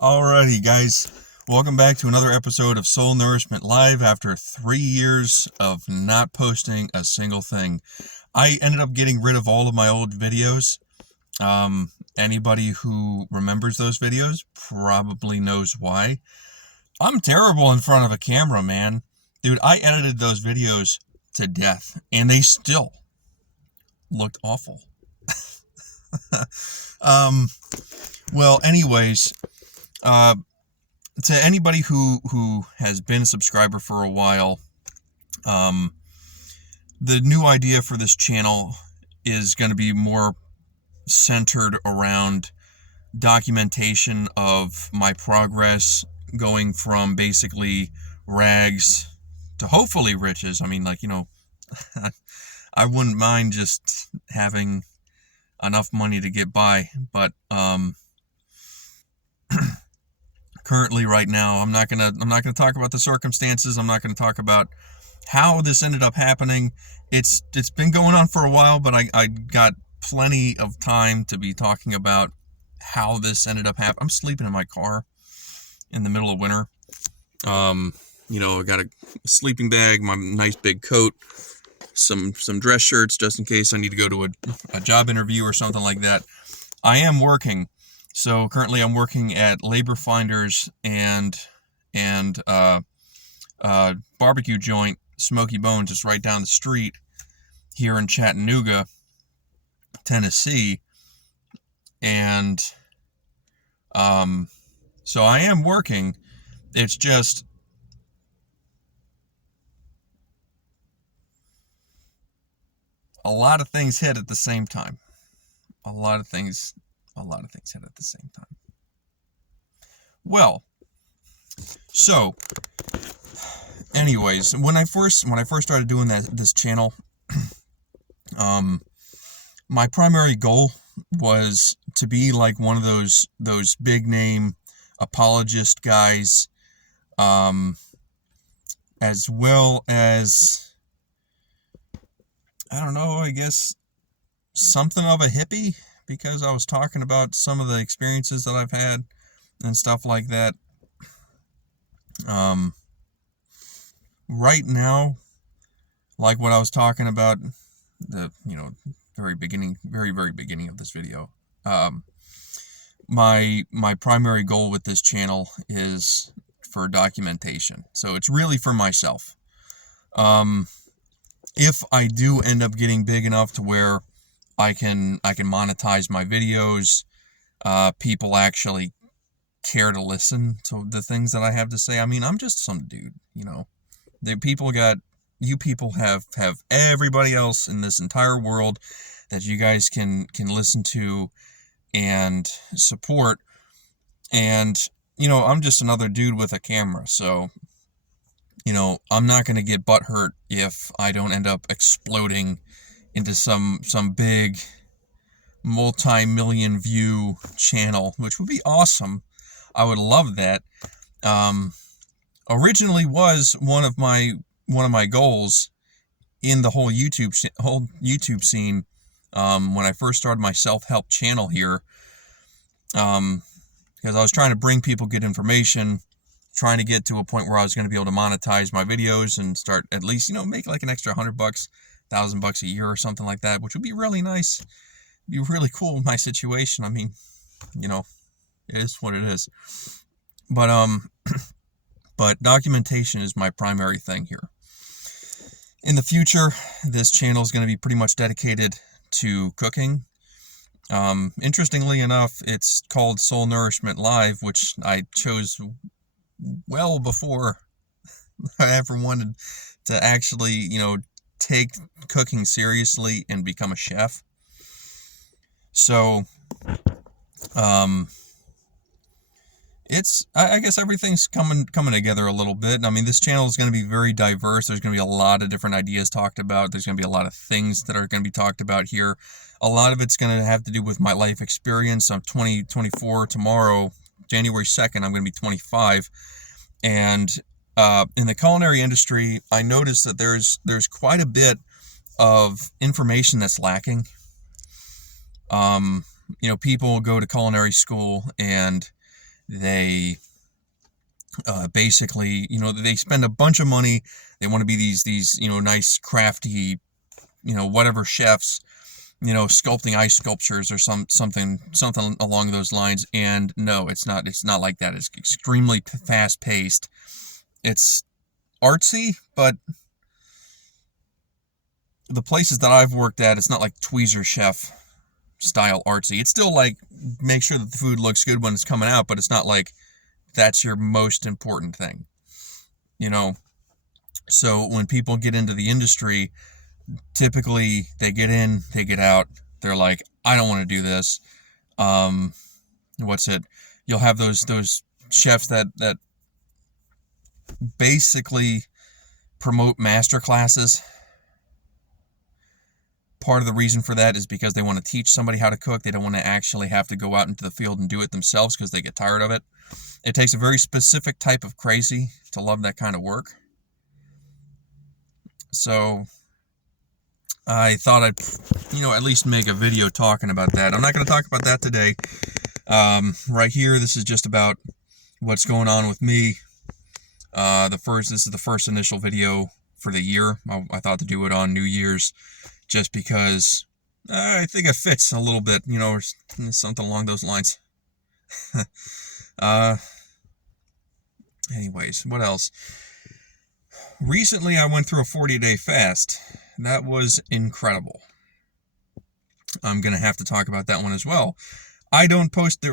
Alrighty, guys. Welcome back to another episode of Soul Nourishment Live after 3 years of not posting a single thing. I ended up getting rid of all of my old videos. Anybody who remembers those videos probably knows why. I'm terrible in front of a camera, man. Dude, I edited those videos to death, and they still looked awful. um, well, anyways, to anybody who has been a subscriber for a while, the new idea for this channel is going to be more centered around documentation of my progress going from basically rags to hopefully riches. I mean, I wouldn't mind just having enough money to get by, but currently right now I'm not gonna talk about the circumstances. I'm not gonna talk about how this ended up happening. It's been going on for a while, but I got plenty of time to be talking about how this ended up happening. I'm sleeping in my car in the middle of winter. I got a sleeping bag, my nice big coat, some dress shirts just in case I need to go to a job interview or something like that. I am working. So currently I'm working at Labor Finders and barbecue joint, Smoky Bones, just right down the street here in Chattanooga, Tennessee. And so I am working. It's just a lot of things hit at the same time. A lot of things hit at the same time. Well, so anyways, when I first started doing this channel, my primary goal was to be like one of those big name apologist guys, as well as, I don't know, I guess something of a hippie, because I was talking about some of the experiences that I've had and stuff like that. Right now, like what I was talking about, the very beginning of this video, my primary goal with this channel is for documentation. So it's really for myself. If I do end up getting big enough to where I can monetize my videos, people actually care to listen to the things that I have to say. I mean, I'm just some dude, you people have everybody else in this entire world that you guys can listen to and support. And, I'm just another dude with a camera. So, I'm not going to get butthurt if I don't end up exploding into some big multi-million view channel, which would be awesome. I would love that. Originally was one of my goals in the whole YouTube scene, when I first started my self-help channel here, because I was trying to bring people good information, trying to get to a point where I was going to be able to monetize my videos and start at least, make like an extra $100, $1,000 a year or something like that, which would be really nice. It'd be really cool in my situation. I mean, it is what it is. But documentation is my primary thing here. In the future, this channel is going to be pretty much dedicated to cooking. Interestingly enough, it's called Soul Nourishment Live, which I chose well before I ever wanted to actually, take cooking seriously and become a chef. So, I guess everything's coming together a little bit. I mean, this channel is going to be very diverse. There's going to be a lot of different ideas talked about. There's going to be a lot of things that are going to be talked about here. A lot of it's going to have to do with my life experience. I'm 24 tomorrow, January 2nd. I'm going to be 25. And in the culinary industry, I noticed that there's quite a bit of information that's lacking. People go to culinary school and They basically, they spend a bunch of money. They want to be these nice crafty, whatever chefs, sculpting ice sculptures or something along those lines. And no, it's not like that. It's extremely fast paced. It's artsy, but the places that I've worked at, it's not like Tweezer Chef style artsy. It's still like, make sure that the food looks good when it's coming out, but it's not like that's your most important thing. So when people get into the industry, typically they get in, they get out, they're like, I don't want to do this. What's it? You'll have those chefs that basically promote master classes. Part of the reason for that is because they want to teach somebody how to cook. They don't want to actually have to go out into the field and do it themselves because they get tired of it. It takes a very specific type of crazy to love that kind of work. So I thought I'd, at least make a video talking about that. I'm not going to talk about that today. Right here, this is just about what's going on with me. This is the first initial video for the year. I thought to do it on New Year's just because I think it fits a little bit, or something along those lines. Anyways, what else? Recently, I went through a 40-day fast. That was incredible. I'm gonna have to talk about that one as well. I don't post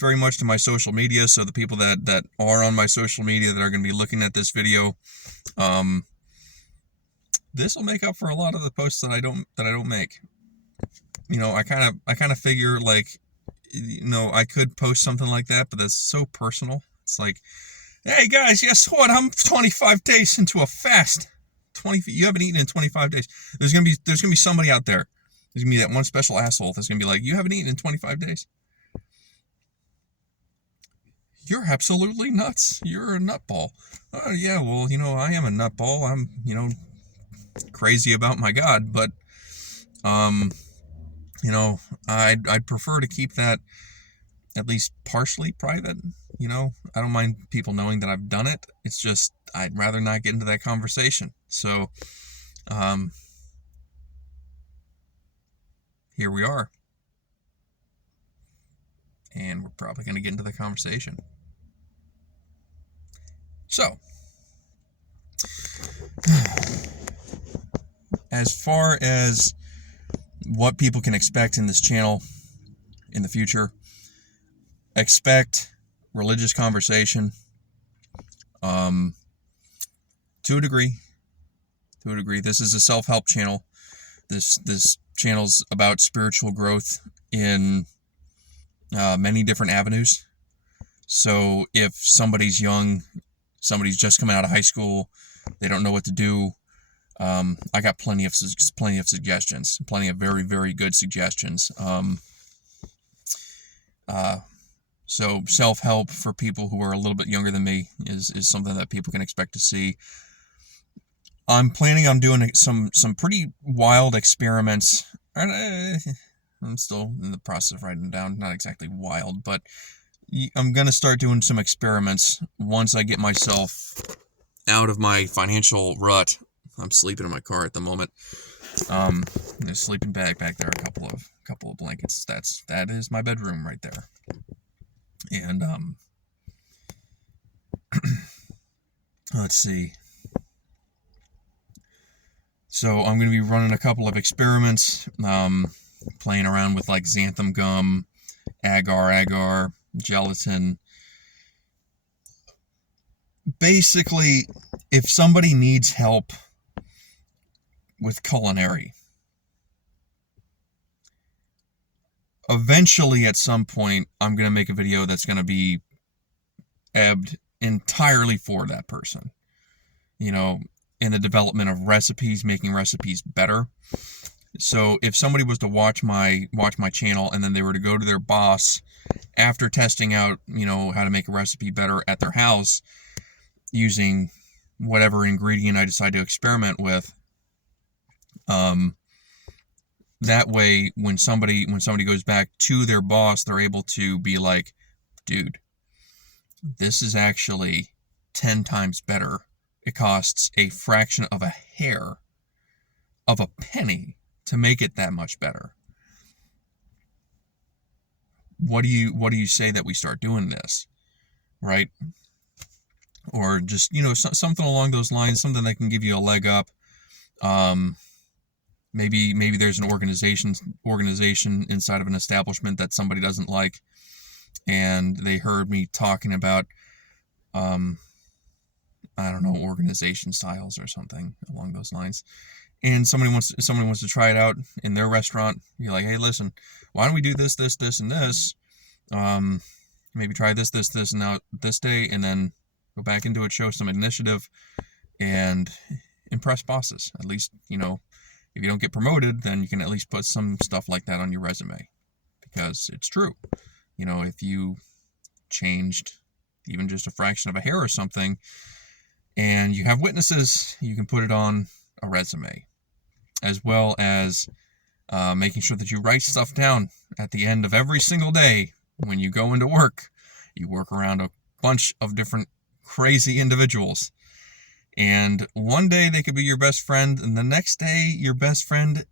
very much to my social media, so the people that are on my social media that are gonna be looking at this video, this will make up for a lot of the posts that I don't make. I kind of figure like, I could post something like that, but that's so personal. It's like, hey guys, guess what? I'm 25 days into a fast. You haven't eaten in 25 days. There's gonna be somebody out there. There's gonna be that one special asshole that's gonna be like, you haven't eaten in 25 days. You're absolutely nuts. You're a nutball. Oh yeah, well, I am a nutball. I'm, crazy about my God, but I'd prefer to keep that at least partially private. I don't mind people knowing that I've done it. It's just I'd rather not get into that conversation. So here we are, and we're probably going to get into the conversation. So as far as what people can expect in this channel in the future, expect religious conversation, to a degree. This is a self-help channel. This channel's about spiritual growth in many different avenues. So if somebody's young, somebody's just coming out of high school, they don't know what to do, I got plenty of suggestions, plenty of very, very good suggestions. So self-help for people who are a little bit younger than me is something that people can expect to see. I'm planning on doing some pretty wild experiments. I'm still in the process of writing them down. Not exactly wild, but I'm going to start doing some experiments once I get myself out of my financial rut. I'm sleeping in my car at the moment. There's a sleeping bag back there, a couple of blankets. That is my bedroom right there. And let's see. So I'm going to be running a couple of experiments, playing around with like xanthan gum, agar, gelatin. Basically, if somebody needs help with culinary, eventually at some point I'm going to make a video that's going to be ebbed entirely for that person. In the development of recipes, making recipes better. So if somebody was to watch my channel and then they were to go to their boss after testing out, how to make a recipe better at their house using whatever ingredient I decide to experiment with, that way when somebody goes back to their boss, they're able to be like, dude, This is actually 10 times better. It costs a fraction of a hair of a penny to make it that much better. What do you say that we start doing this, right? Or just, something along those lines, something that can give you a leg up. Maybe there's an organization inside of an establishment that somebody doesn't like, and they heard me talking about I don't know, organization styles or something along those lines. And somebody wants to try it out in their restaurant. You're like, hey, listen, why don't we do this, this, this, and this? Maybe try this, this, this, and now this day, and then go back into it, show some initiative, and impress bosses. At least, if you don't get promoted, then you can at least put some stuff like that on your resume, because it's true. If you changed even just a fraction of a hair or something, and you have witnesses, you can put it on a resume, as well as making sure that you write stuff down at the end of every single day when you go into work. You work around a bunch of different crazy individuals, and one day they could be your best friend, and the next day your best friend,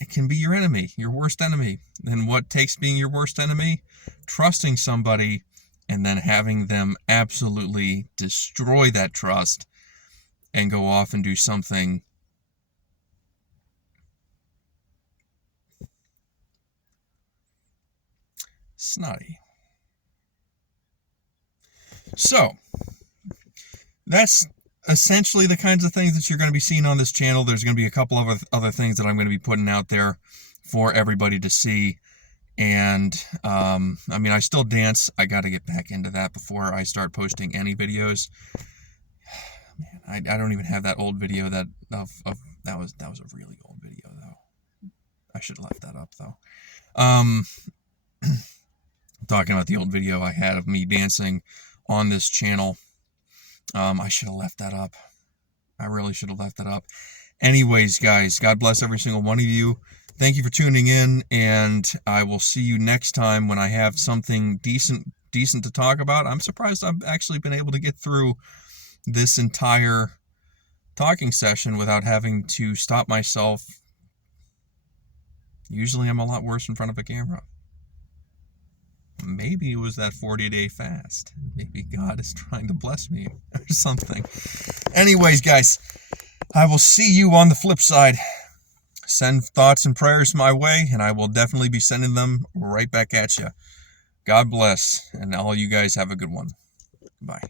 it can be your enemy, your worst enemy. And what takes being your worst enemy? Trusting somebody and then having them absolutely destroy that trust and go off and do something snotty. So, that's essentially the kinds of things that you're going to be seeing on this channel. There's going to be a couple of other things that I'm going to be putting out there for everybody to see. And, I still dance. I got to get back into that before I start posting any videos. Man, I don't even have that old video that was a really old video, though. I should have left that up, though. Talking about the old video I had of me dancing on this channel. I should have left that up. I really should have left that up. Anyways, guys, God bless every single one of you. Thank you for tuning in, and I will see you next time when I have something decent to talk about. I'm surprised I've actually been able to get through this entire talking session without having to stop myself. Usually I'm a lot worse in front of a camera. Maybe it was that 40-day fast. Maybe God is trying to bless me or something. Anyways, guys, I will see you on the flip side. Send thoughts and prayers my way, and I will definitely be sending them right back at you. God bless, and all you guys have a good one. Bye.